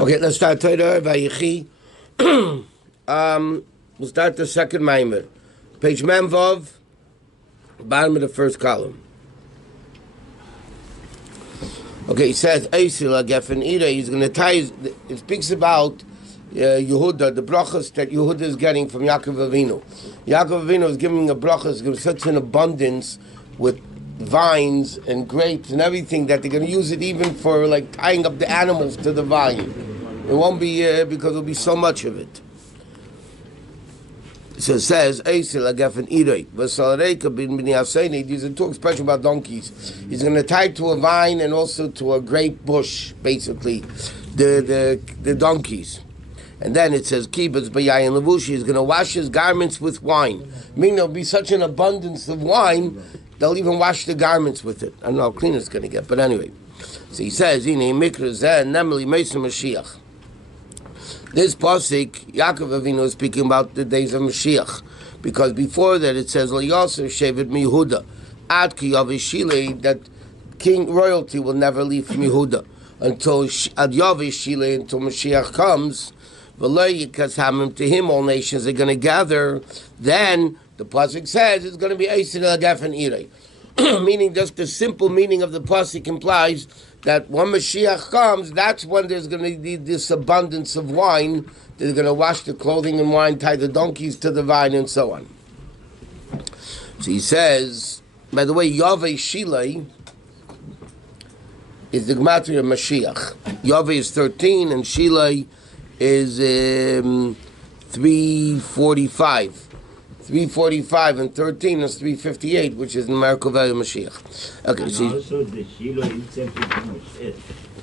Okay, let's start Torah Or Vayechi. We'll start the second Maamarim. Page Memvav, bottom of the first column. Okay, he says, Eisila Geffen Ira, he's going to tie, it speaks about Yehuda, the brachas that Yehuda is getting from Yaakov Avinu. Yaakov Avinu is giving a brachas, such an abundance with vines and grapes and everything that they're going to use it even for like tying up the animals to the vine. It won't be because there'll be so much of it. So it says, these are two expressions about donkeys. He's going to tie it to a vine and also to a grape bush, basically, the donkeys. And then it says, Kibbutz B'yayin Levushi, he's going to wash his garments with wine. Meaning there'll be such an abundance of wine, they'll even wash the garments with it. I don't know how clean it's going to get, but anyway. So he says, Mashiach. This pasuk, Yaakov Avinu is speaking about the days of Mashiach, because before that it says, Yosef shevet miYehuda, ad ki Yavishile, that king royalty will never leave from Yehuda until ad Yavishile, until Mashiach comes. V'lo to him all nations are going to gather. Then the pasuk says it's going to be Eisel Geffen Ira, meaning just the simple meaning of the pasuk implies that when Mashiach comes, that's when there's going to be this abundance of wine. They're going to wash the clothing in wine, tie the donkeys to the vine, and so on. So he says, by the way, Yaveh Shilei is the gematria of Mashiach. Yaveh is 13, and Shilei is 345. 345 and 13 is 358, which is numerical value of Mashiach. Okay, and so also the Shiloh itself is Moshe.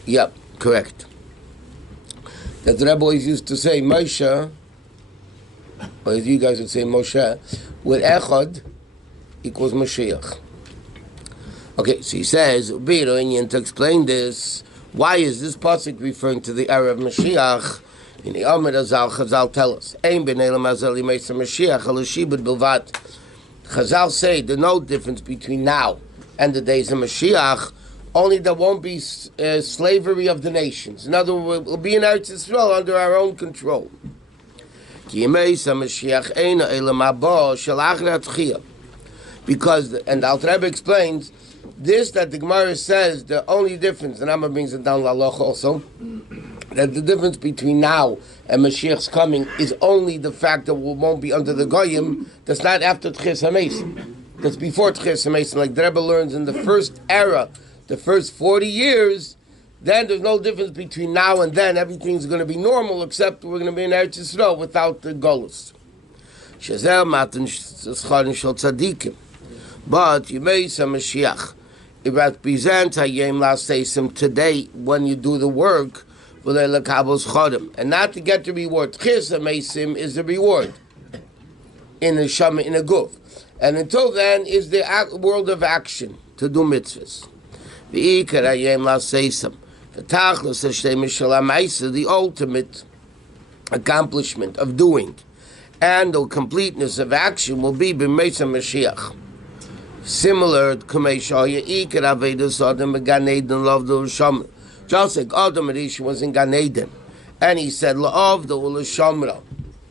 Yep, correct. That the Rabbi always used to say Moshe, or as you guys would say Moshe, with Echad equals Mashiach. Okay, so he says, to explain this, why is this pasuk referring to the era of Mashiach? In the Amid Azal, Chazal tell us, Ein b'nei l'mazal yimei Mashiach alashibud bilvat. Chazal say there's no difference between now and the days of Mashiach, only there won't be slavery of the nations. In other words, we'll be in Eretz Yisrael under our own control. Because, and the Alter Rebbe explains, this that the Gemara says, the only difference, and Amma brings it down Laloch also, that the difference between now and Mashiach's coming is only the fact that we won't be under the Goyim. That's not after Tchias HaMesim. That's before Tchias HaMesim. Like the Rebbe learns in the first era, the first 40 years, then there's no difference between now and then. Everything's going to be normal, except we're going to be in Eretz Yisrael without the Golus. But Yimei Mashiach, it represents Hayem Laseisim today when you do the work, and not to get the reward. Tchias HaMesim is the reward in a shama, in a guf. And until then is the world of action to do mitzvahs. The ultimate accomplishment of doing and the completeness of action will be b'meis Mashiach. Similar to just like Adam Arisha was in Gan Eden, and he said, "La'avda u'lashamra,"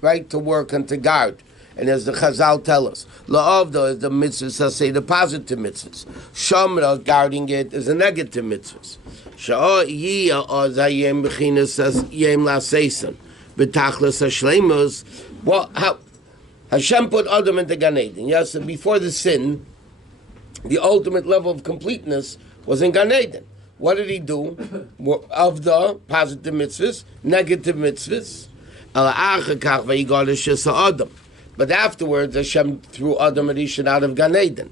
right, to work and to guard. And as the Chazal tell us, La'avda is the mitzvahs, say the positive mitzvahs. Shamra, guarding it, is a negative mitzvahs. Sha'a'iyah ozayem b'chinas yem la'seisan b'tachlis hashleimus. Well, how Hashem put Adam into Gan Eden? Yes, and before the sin, the ultimate level of completeness was in Gan Eden. What did he do? Of the positive mitzvahs, negative mitzvahs. But afterwards, Hashem threw Adam and Rishon out of Gan Eden.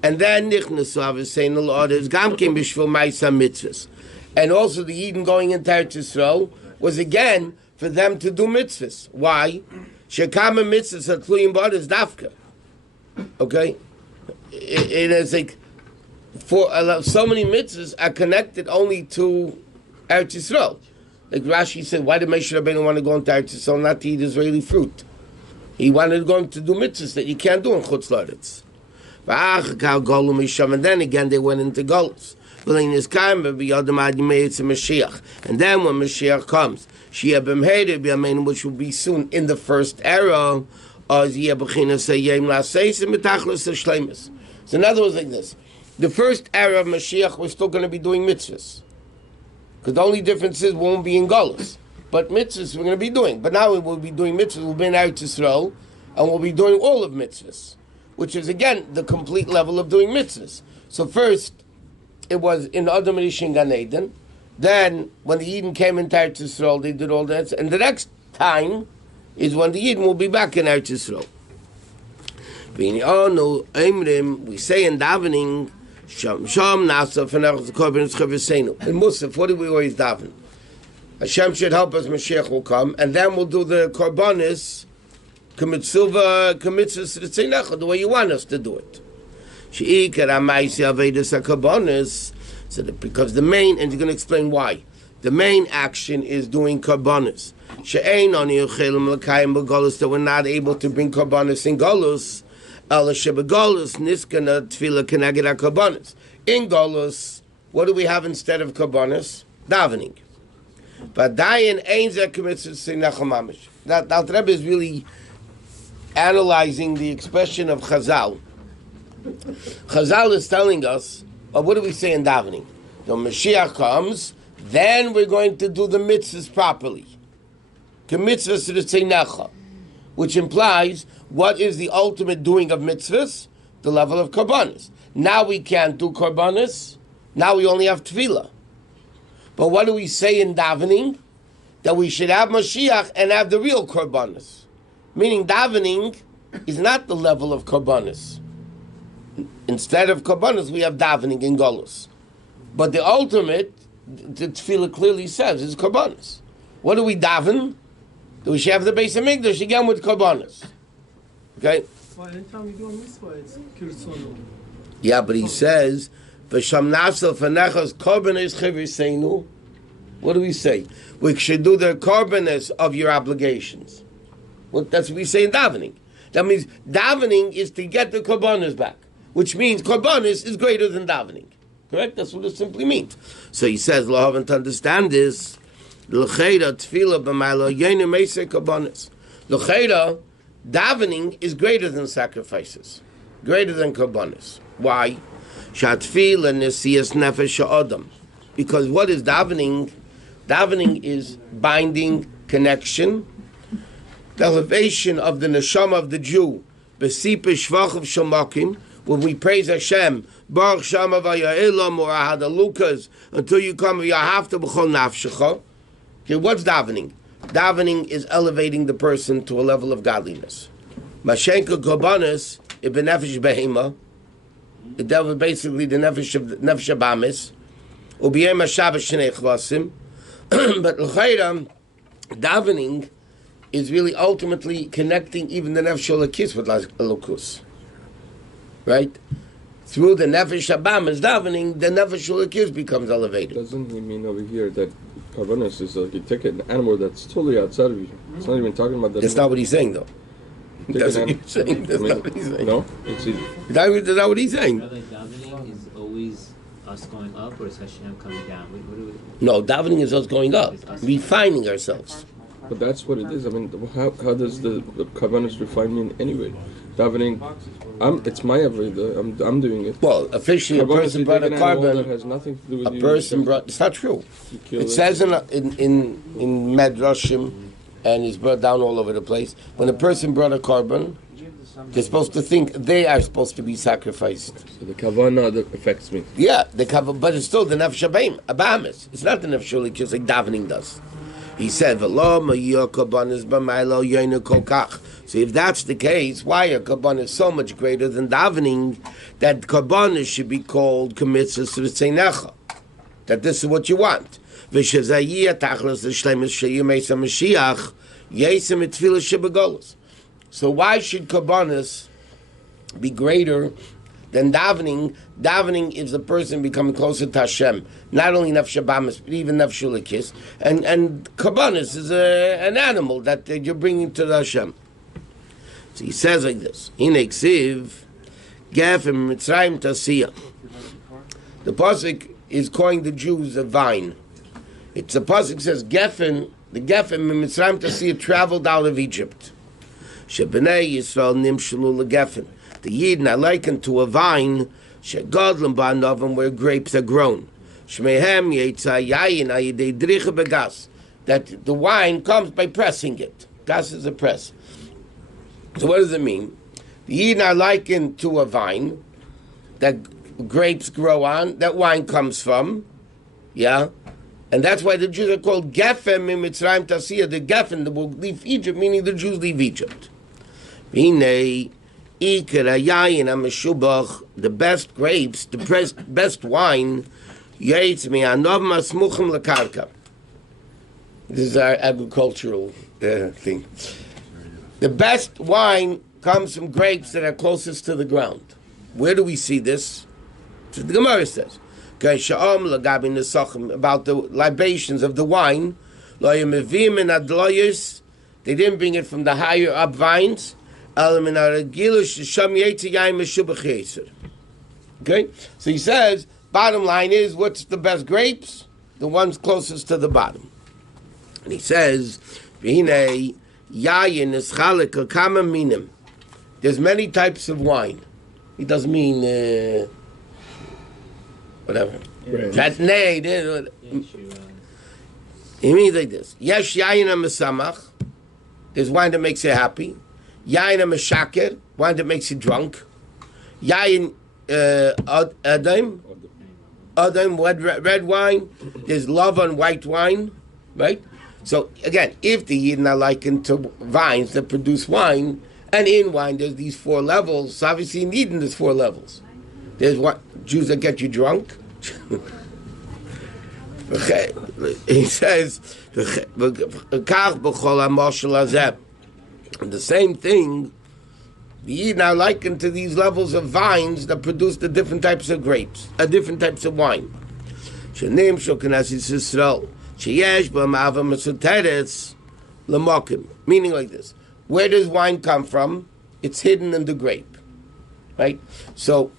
And then Nichnasu is saying the Lord is Gamkim Bishvil Maisa mitzvahs. And also the Eden going into Eretz Yisrael was again for them to do mitzvahs. Why? Shekama mitzvahs are tluyim b'adas dafka. Okay? It is like, for so many mitzvahs are connected only to Eretz Yisrael. Like Rashi said, why did Moshe Rabbeinu want to go into Eretz Yisrael, not to eat Israeli fruit? He wanted to go to do mitzvahs that you can't do in Chutz La'aretz. And then again they went into Golus. And then when Mashiach comes, which will be soon in the first era, so in other words, like this. The first era of Mashiach, we're still going to be doing mitzvahs. Because the only difference is we won't be in Golus. But mitzvahs we're going to be doing. But now we will be doing mitzvahs. We'll be in Eretz Yisrael, and we'll be doing all of mitzvahs, which is, again, the complete level of doing mitzvahs. So first, it was in Adam Rishon Gan Eden. Then, when the Eden came into Eretz Yisrael, they did all that. And the next time is when the Eden will be back in Eretz Yisrael. We say in davening, in Musaf, what do we always daven? Hashem should help us, Mashiach will come, and then we'll do the korbanis, the way you want us to do it. So because the main, and he's going to explain why, the main action is doing korbanis. That we're not able to bring korbanis in Golus. In Golus, what do we have instead of korbanos? Davening. But dayan ain't that committed to Nachamamish. That the Rebbe is really analyzing the expression of Chazal. Chazal is telling us, what do we say in davening? When Mashiach comes, then we're going to do the mitzvahs properly. K'mitzvahs to the Tzeinacha, which implies what is the ultimate doing of mitzvahs? The level of korbanos. Now we can't do korbanos. Now we only have tefillah. But what do we say in davening? That we should have Mashiach and have the real korbanos. Meaning davening is not the level of korbanos. Instead of korbanos, we have davening in Golus. But the ultimate, the tefillah clearly says, is korbanos. What do we daven? That we should have the Beis Hamikdash again with korbanos. Okay? Well, anytime you do a mitzvah, it's kirsono. Yeah, but he says, "V'sham nasel fenechos korbanos chiviseinu." What do we say? We should do the korbanos of your obligations. Well, that's what we say in davening. That means davening is to get the korbanos back, which means korbanos is greater than davening. Correct? That's what it simply means. So he says, "Lo haven't understand this." L'cheira tefillah b'mayla yenu meisei korbanos. L'cheira, davening is greater than sacrifices, greater than korbanos. Why? Shatfila nesiyas nefesh ha'adam. Because what is davening? Davening is binding connection, the elevation of the neshama of the Jew. B'sipa shvachav shamakim. When we praise Hashem, Baruch Shama v'ya'elam or Ahadalukas, until you come v'yahafta b'chol nafshecha. Okay, what's davening? Davening is elevating the person to a level of godliness. Mashenka korbanos ibn nefesh behema. That was basically the nefesh abamis. Ubiyem hashabbos shnei chvasim. But l'chayra, davening is really ultimately connecting even the nefesh olakis with elokus. Right? Through the nefesh abamis davening, the nefesh olakis becomes elevated. Doesn't he mean over here that korbanos is like you take an animal that's totally outside of you? It's not even talking about that. That's not what he's saying, though. That's what he's saying. That's not what he's saying. No? It's easy. That's not what he's saying. Rabbi, davening is always us going up, or is Hashem coming down? What do we... No, davening is us going up, refining ourselves. But that's what it is. I mean, how does the korbanos refine me anyway? Davening, it's my avodah. I'm doing it. Well, officially, a person brought a carbon. That has nothing to do with a person brought. It's not true. It says in Medrashim, and it's brought down all over the place. When a person brought a carbon, they're supposed to think they are supposed to be sacrificed. So the kavanah that affects me. Yeah, but it's still the nefesh abamis. It's not the nefesh just like davening does. He said, "V'lo ma'yor korbanos b'maylo yoinu kol kach." So if that's the case, why are korbanos so much greater than davening that korbanos should be called k'mitzvahs to the tzeinecha? That this is what you want. V'shezayiyah tachlos l'shleimus sheyimei Mashiach yesem etfilah shebegolos. So why should korbanos be greater than davening? Davening is the person becoming closer to Hashem. Not only nefesh abamis, but even nefesh ulekis. And korbanos is an animal that you're bringing to the Hashem. So he says like this: Hineksiv, Gef Mitzrayim Tasiyah. The pasuk is calling the Jews a vine. It's the pasuk says Geffen, the Geffen in Mitzrayim to see it traveled out of Egypt. Shebnei Yisrael nimshelu legeffen. The Yidden are likened to a vine shegadlim ba'novim where grapes are grown. Shmehem yetza yayin ayidei dricha begas. That the wine comes by pressing it. Gas is a press. So what does it mean? The Yidden are likened to a vine that grapes grow on, that wine comes from, yeah? And that's why the Jews are called Gefem in Mitzrayim Tasiyah, the Gefen that will leave Egypt, meaning the Jews leave Egypt. The best grapes, the best wine, this is our agricultural thing. The best wine comes from grapes that are closest to the ground. Where do we see this? So the Gemara says, about the libations of the wine, they didn't bring it from the higher up vines. Okay? So he says, bottom line is, what's the best grapes? The ones closest to the bottom. And he says, there's many types of wine. He doesn't mean whatever. That's nay. He means like this. Yesh yayin mesamach. There's wine that makes you happy. Yayin meshaker, wine that makes you drunk. Yayin adam, red wine. There's love on white wine, right? So again, if the Yidden are likened to vines that produce wine, and in wine there's these 4 levels, so obviously in Eden there's 4 levels. There's what Jews that get you drunk. Okay. He says the same thing, the Yidden are likened to these levels of vines that produce the different types of grapes, different types of wine. Meaning like this. Where does wine come from? It's hidden in the grape. Right? So,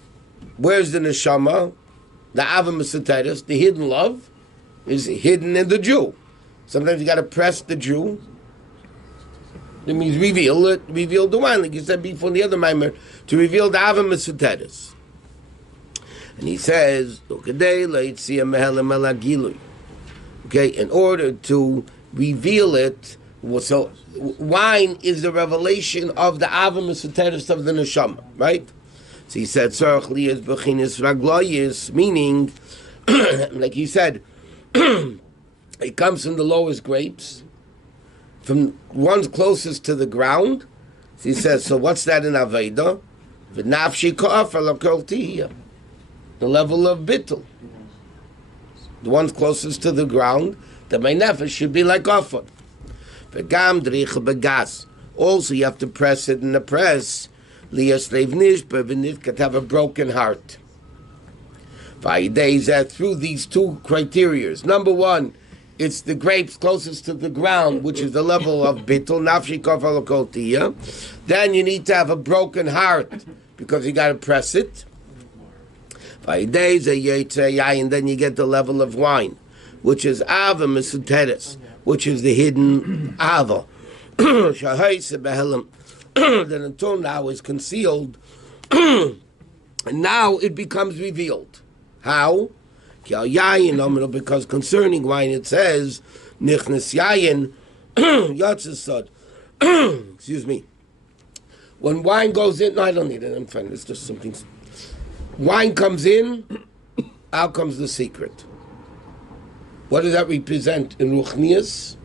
where's the neshama? The ava mesuteres, the hidden love, is hidden in the Jew. Sometimes you got to press the Jew. It means reveal the wine, like you said before in the other mimer, to reveal the ava mesuteres. And he says, okay, in order to reveal it, so wine is the revelation of the ava mesuteres of the neshama, right? So he said, meaning, like he said, it comes from the lowest grapes, from ones closest to the ground. So he says, so what's that in Aveda? The level of bittul. The ones closest to the ground, that my nefesh should be like offer. Also, you have to press it in the press. Could have a broken heart. Through these 2 criteria. Number 1, it's the grapes closest to the ground, which is the level of bittul. Then you need to have a broken heart because you got to press it. And then you get the level of wine, which is ava mesuteres, which is the hidden ava. That until now is concealed, and now it becomes revealed. How? Because concerning wine it says, Nichnas yayin yatzisad. Excuse me. When wine goes in, no, I don't need it, I'm fine, it's just something. Wine comes in, out comes the secret. What does that represent in Ruchnias?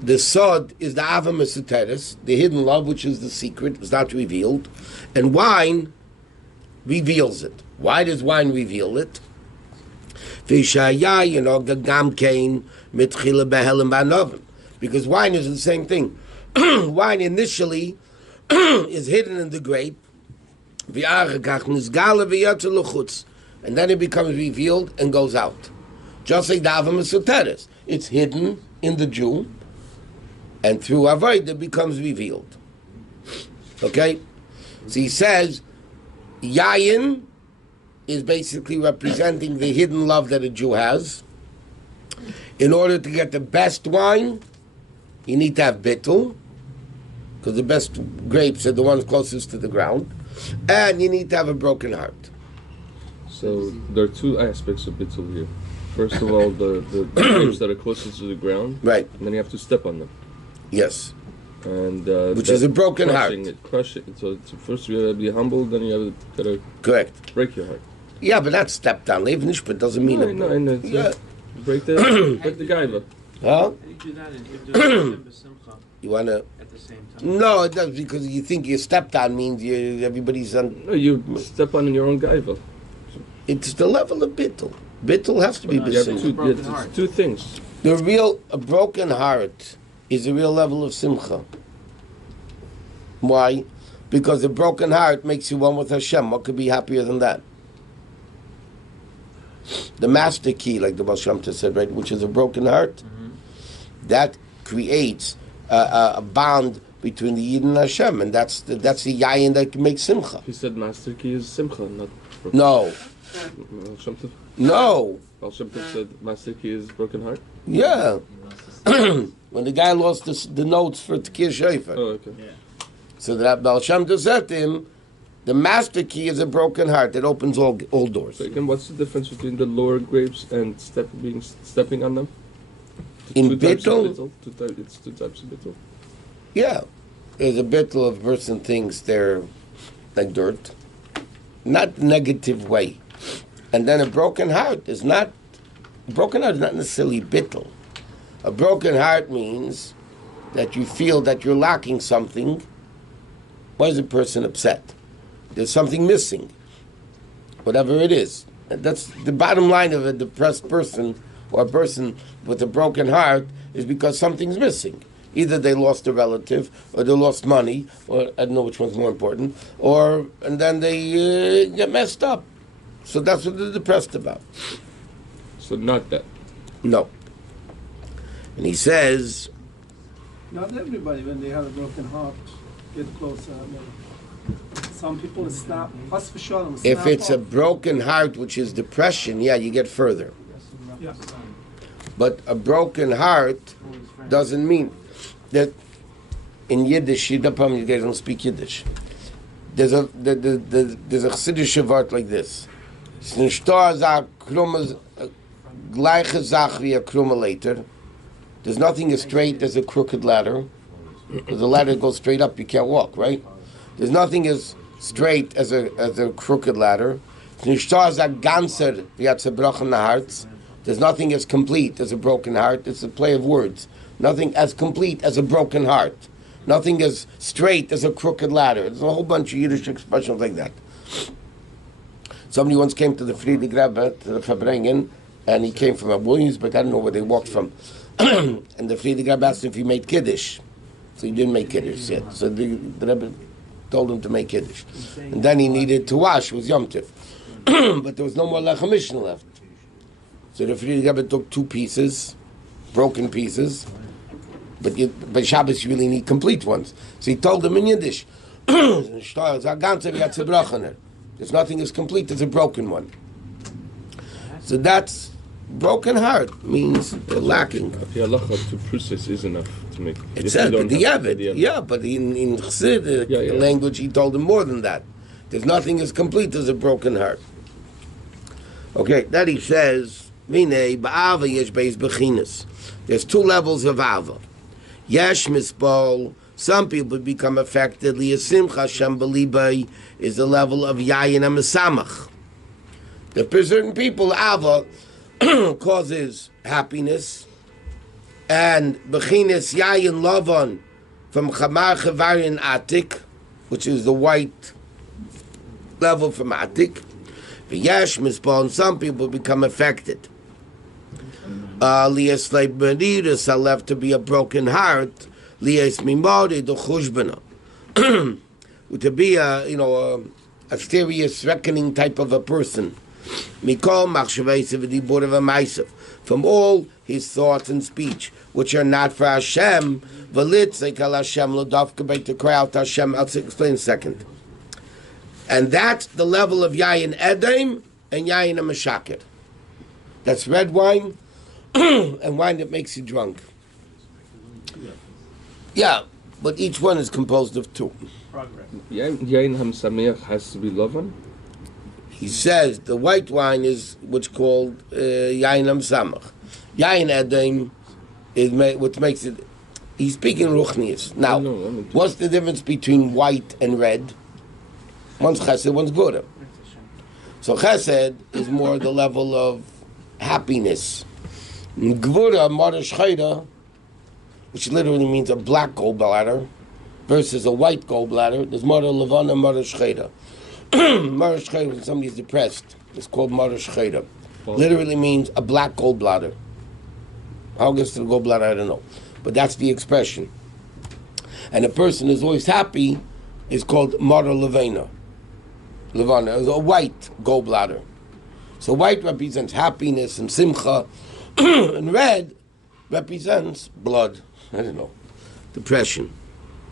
The sod is the ava mesuteres, the hidden love, which is the secret, is not revealed, and wine reveals it. Why does wine reveal it? Because wine is the same thing. Wine initially is hidden in the grape, and then it becomes revealed and goes out. Just like the ava mesuteres, it's hidden in the Jew, and through avoid it becomes revealed. Okay? So he says, yayin is basically representing the hidden love that a Jew has. In order to get the best wine, you need to have bittul, because the best grapes are the ones closest to the ground, and you need to have a broken heart. So there are two aspects of bittul here. First of all, the grapes that are closest to the ground, Right. and then you have to step on them. Yes. And Which is a broken heart. Crushing it. So first you have to be humble, then you have to Correct. break your heart. Yeah, but that's stepped down. Lev nishpat doesn't mean it. No, Yeah. break the gaiva. Huh? You do that and give Hashem b'simcha You wanna? at the same time. No, it does, because you think you stepped on means everybody's on. No, you step on your own gaiva. It's the level of bittul. Bittul has to be You have besimcha. two things. A broken heart is a real level of simcha. Why? Because a broken heart makes you one with Hashem. What could be happier than that? The master key, like the Baal Shem Tov said, right, which is a broken heart, that creates a bond between the Yid and Hashem, and that's the yayin that makes simcha. He said master key is simcha, not broken. No. Baal Shem Tov? No. Baal Shem Tov said master key is broken heart? Yeah. When the guy lost the notes for Tekir Shofar. Oh, okay. So that Baal Shem Tov said to him, the master key is a broken heart that opens all doors. So again, what's the difference between the lower grapes and stepping on them? In Two types of bittul? It's two types of bittul. Yeah. There's a bittul of a person thinks they're like dirt. Not negative way. And then a broken heart is not necessarily bittul. A broken heart means that you feel that you're lacking something. Why is a person upset? There's something missing. Whatever it is. And that's the bottom line of a depressed person or a person with a broken heart is because something's missing. Either they lost a relative, or they lost money, or I don't know which one's more important, and then they get messed up. So that's what they're depressed about. So not that. No. And he says, Not everybody, when they have a broken heart, get closer. Some people snap. if it's a broken heart, which is depression, yeah, you get further. Yeah. But a broken heart doesn't mean that in Yiddish, you guys don't speak Yiddish. There's a Chassidish word like this. There's nothing as straight as a crooked ladder. Because the ladder goes straight up, you can't walk, right? There's nothing as straight as a crooked ladder. There's nothing as complete as a broken heart. It's a play of words. Nothing as complete as a broken heart. Nothing as straight as a crooked ladder. There's a whole bunch of Yiddish expressions like that. Somebody once came to the Friedrich Rebbe, to the Fabrengen, and he came from Williamsburg. I don't know where they walked from. And the Friedrich Rebbe asked him if he made Kiddush. So he didn't make Kiddush yet. So the Rebbe told him to make Kiddush. And then he needed to wash, it was Yom Tov. But there was no more Lechem Mishnah left. So the Friedrich Rebbe took two pieces, broken pieces, but by Shabbos you really need complete ones. So he told them in Yiddish, there's nothing as complete as a broken one. So that's broken heart, means they're lacking. The halacha to process is enough to make. It said, but yeah, but in Chassid language he told them more than that. There's nothing as complete as a broken heart. Okay, that he says, Minei ba'ava yesh beis bechinas. There's two levels of ava. Yesh misbol. Some people become affected. Liyasimcha shem b'libay is the level of yayin ha'mesamach. For certain people, ava causes happiness, and bechinas yayin lavon from chamar chavarin atik, which is the white level from atik. V'yesh misbol. Some people become affected. Lias like Benidas are left to be a broken heart. Lias Mimori the Chushbana. To be a serious reckoning type of a person. Mikol Machshavesiv Dibur of a Maisav. From all his thoughts and speech, which are not for Hashem, Valitzekal Hashem Lodavka Beit to cry out Hashem. I'll explain in a second. And that's the level of Yayin Edom, and yayin mashaker. That's red wine and wine that makes you drunk. Yeah, but each one is composed of two. Progress. Yain Hamsameach has to be Lavan? He says the white wine is what's called yain samach. Yain Edom is what makes it. He's speaking Ruchnius. Now, what's the difference between white and red? One's Chesed, one's Gvura. So Chesed is more the level of happiness. Gvura, Marash Chayda, which literally means a black gallbladder, versus a white gallbladder. There's Mara Levana, Marash Chayda. Marash Chayda, when somebody's depressed, it's called Marash Chayda. Literally means a black gallbladder. How it gets to the gallbladder, I don't know. But that's the expression. And a person who's always happy is called Mara Levana. Levana is a white gallbladder. So white represents happiness and simcha, and red represents blood. I don't know, depression.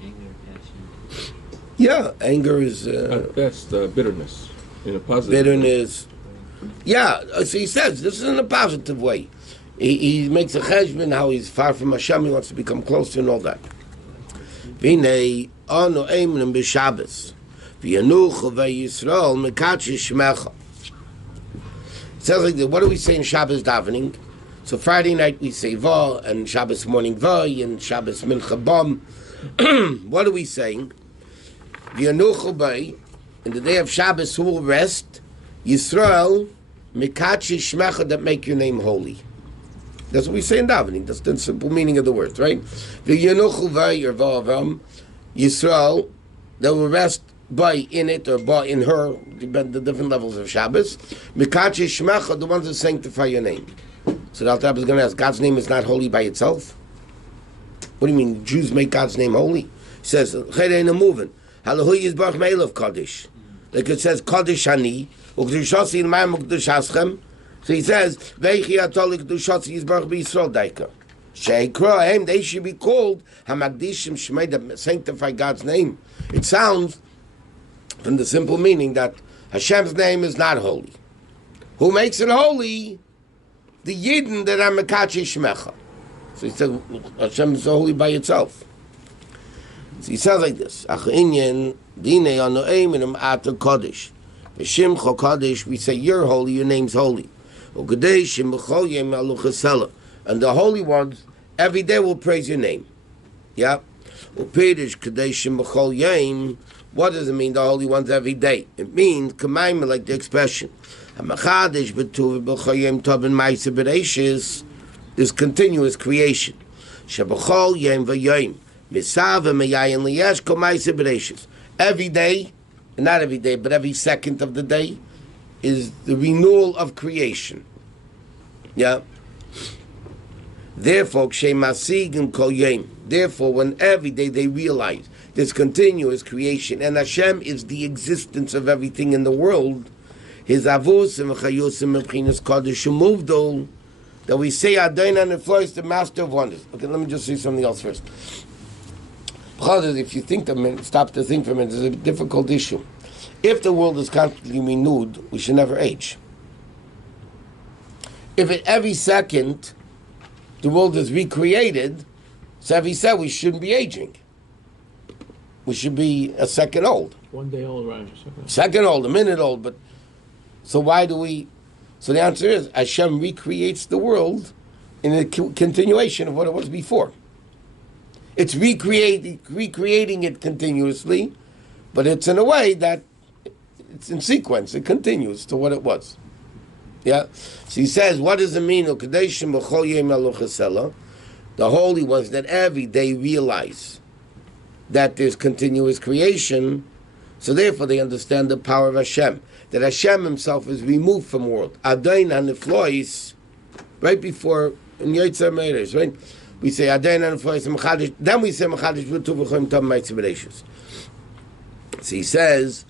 Anger, passion. Yeah, anger is At best, bitterness. In a positive bitterness. Yeah, so he says this is in a positive way. He makes a cheshbon how he's far from Hashem. He wants to become closer and all that. V'nei anu eimrim b'Shabbos. V'yanuchu v'Yisrael mekachi shmecha. It says like that. What do we say in Shabbos davening? So Friday night we say Va, and Shabbos morning Va, and Shabbos mincha bam. What are we saying? V'yanuchu v'Y. In the day of Shabbos, who will rest? Yisrael mekachi shmecha, that make your name holy. That's what we say in davening. That's the simple meaning of the words, right? V'yanuchu v'Y or va'avam Yisrael, they will rest by in it or by in her, the different levels of Shabbos. Mikachi shmecha, the ones that sanctify your name. So the Alter Rebbe is going to ask, God's name is not holy by itself? What do you mean? Jews make God's name holy? He says, Cherein moving. Halahu yizbarach me'elav Kaddish. Like it says, Kaddish ani, u'kdushasi in ma'am u'kdushaschem. So he says, Veichi atol u'kdushasi yizbarach b'Yisrael daika. Sheikra, they should be called Hamagdishim Shmei, that sanctify God's name. It sounds from the simple meaning that Hashem's name is not holy. Who makes it holy? The Yidden that are Mekachi Shmecha. So he said, Hashem is holy by itself. So he says like this, Achinyan Dinei Anoim Inam Ata Kodesh. V'Shimcha Kodesh, we say you're holy, your name's holy. U'Gadeshim B'chol Yem Aluchasela. And the holy ones, every day will praise your name. Yeah? Upedish Kadeshim B'chol Yem. What does it mean, the holy ones every day? It means, Kamaim, like the expression. Hamachadish B'tuv B'chol Yem Tobin Ma'isa B'reishis is continuous creation. Shabachol Yem V'yem. Misav V'meyayin Liyesh Kol Ma'isa B'reishis. Every day, not every day, but every second of the day, is the renewal of creation. Yeah? Therefore, therefore, when every day they realize this continuous creation, and Hashem is the existence of everything in the world, His avus and chayusim and b'chinas kodesh umuvdol, that we say Adonai and is the master of wonders. Okay, let me just say something else first. If you think a minute, stop to think for a minute, it's a difficult issue. If the world is constantly renewed, we should never age. If at every second the world is recreated, so every second we shouldn't be aging. We should be a second old. 1 day old, right? Second old, a minute old, but so why do we? So the answer is Hashem recreates the world in a continuation of what it was before. It's recreating it continuously, but it's in a way that it's in sequence. It continues to what it was. Yeah. So he says, what does it mean? The holy ones that every day realize that there's continuous creation, so therefore they understand the power of Hashem. That Hashem himself is removed from the world. Adonai Neflois, right before in Yotzer Meires, right? We say Adonai Neflois and Mechadish. Then we say Mechadish V'tuv V'choim Tam Ma'itz B'reishis. So he says,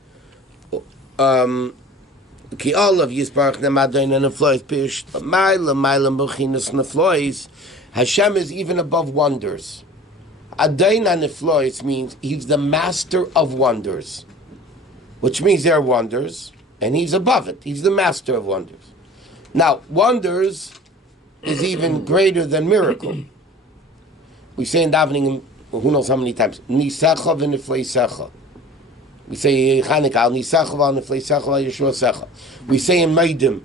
Ki all of Yisbarach Nem Adonai Neflois Pish Ma'ila B'chinas Neflois. Hashem is even above wonders. Adonai Neflois means he's the master of wonders, which means there are wonders and he's above it. He's the master of wonders. Now, wonders is even greater than miracle. We say in davening, who knows how many times, Nisecha v'nifleisecha. We say Chanukah, al Nisecha v'al nifleisecha v'al Yeshuasecha. We say in Meidim,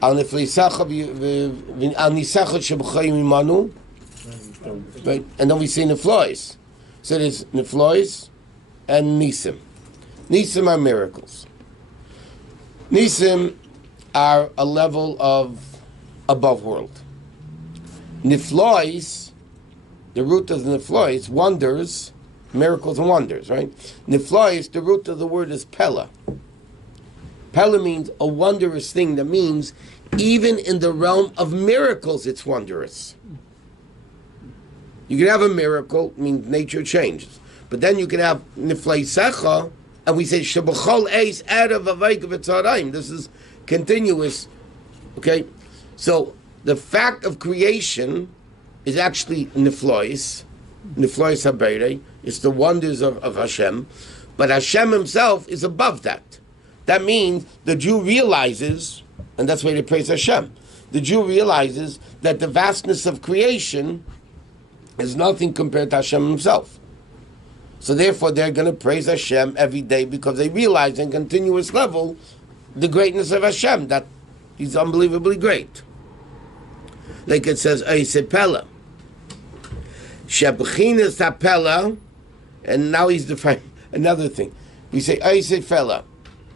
al nifleisecha al Nisecha sheb'chayim imanu. Right? And then we say Niflois. So there's Niflois and Nisim. Nisim are miracles. Nisim are a level of above world. Niflois, the root of Niflois, wonders, miracles and wonders, right? Niflois, the root of the word is Pella. Pella means a wondrous thing. That means even in the realm of miracles, it's wondrous. You can have a miracle, means nature changes. But then you can have Niflei Secha, and we say, Shebachol Eis Erev Avayk V'Tzarayim. This is continuous, okay? So, the fact of creation is actually Niflois HaBeirei. It's the wonders of Hashem. But Hashem himself is above that. That means the Jew realizes, and that's why they praise Hashem, the Jew realizes that the vastness of creation is nothing compared to Hashem himself. So therefore they're going to praise Hashem every day because they realize in continuous level the greatness of Hashem, that he's unbelievably great. Like it says, Eisepela. Shebchinas Tapela, and now he's defining another thing. We say Eisepela.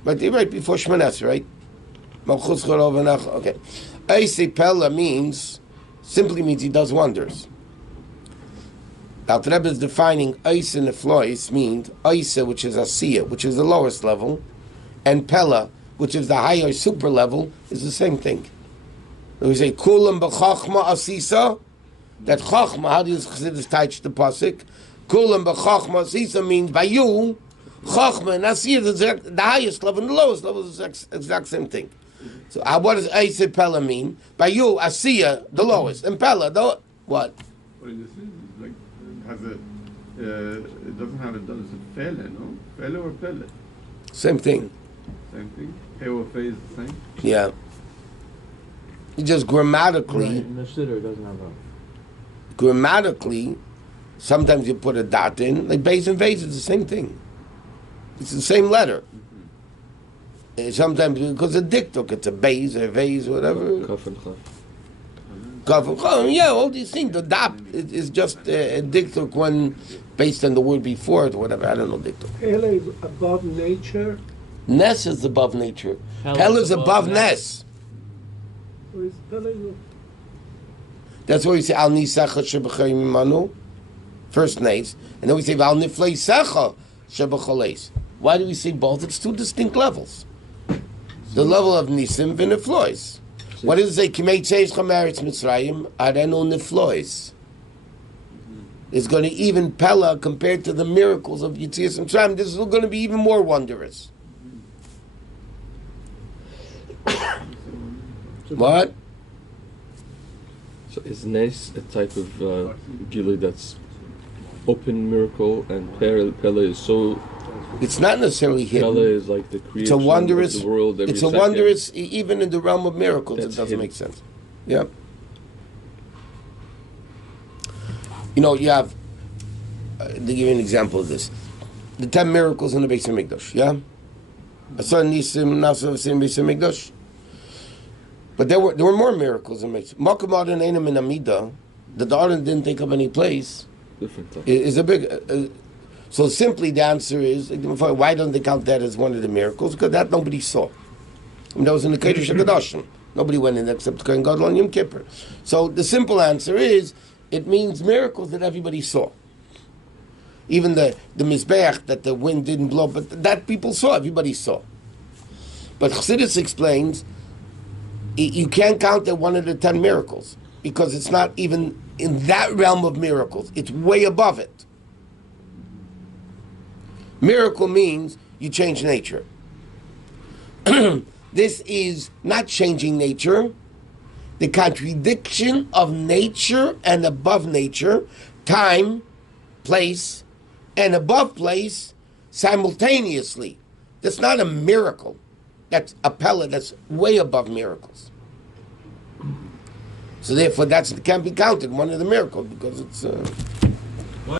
But they're right before Shmanes, right? Okay. Eisepela simply means he does wonders. Alter Rebbe is defining Eisa Neflois means Eisa, which is Asiya, which is the lowest level, and Pella, which is the higher super level, is the same thing. So we say Kulam b'chachma asisa. That chachma, how do you Chassidus teach the pasuk? Kulam b'chachma asisa means by you, chachma and Asiya is the highest level and the lowest level is the exact same thing. So what does Eisa Pella mean? By you, Asiya, the lowest, and Pella, the what? It doesn't have it. Does it Fele, no? Fele or Pele? Same thing. Same thing. He or Fe is the same. Yeah. It just grammatically. Right, in the Siddur it doesn't have a. Grammatically, sometimes you put a dot in. Like base and vase is the same thing. It's the same letter. Sometimes because a diktuk, it's a base or a vase, whatever. Kaf and Chaf. Yeah, all these things. The dap is just a diktuk when based on the word before it, whatever. I don't know diktuk. Pele is above nature. Ness is above nature. Hell Hell is is above above Ness. So is Pele That's why we say Al Nisecha Shebachayim Imanu, first names, and then we say Al Niflei Secha Shebachaleis. Why do we say both? It's two distinct levels. The level of Nisim and Niflois. What does it say? Kimei Tzeis Chameretz Mitzrayim Arenu Niflois. It's going to even Pella compared to the miracles of Yitzias Mitzrayim. This is going to be even more wondrous. What? So is Nes a type of Gili that's open miracle, and Pele is so. It's not necessarily hidden. Pele is like the creation It's a wondrous. of the world. Every It's a second. wondrous, even in the realm of miracles. That's It doesn't hidden. make sense. Yeah. You know, you have. To give you an example of this, the 10 miracles in the Beis Hamikdash. Yeah. Asar Nisim Nasav in Beis Hamikdash. But there were more miracles in Beis. Makam Aron Einam in Amida, that the Aron didn't take up any place. Different type. Is a big. So simply the answer is, why don't they count that as one of the miracles? Because that nobody saw. And that was in the Kodesh HaKadoshim. Nobody went in except Kohen Gadol on Yom Kippur. So the simple answer is, it means miracles that everybody saw. Even the Mizbeach that the wind didn't blow, but that people saw, everybody saw. But Chassidus explains, you can't count that one of the 10 miracles, because it's not even in that realm of miracles. It's way above it. Miracle means you change nature. This is not changing nature. The contradiction of nature and above nature, time, place, and above place simultaneously. That's not a miracle. That's a pella that's way above miracles. So therefore, it can't be counted one of the miracles because it's.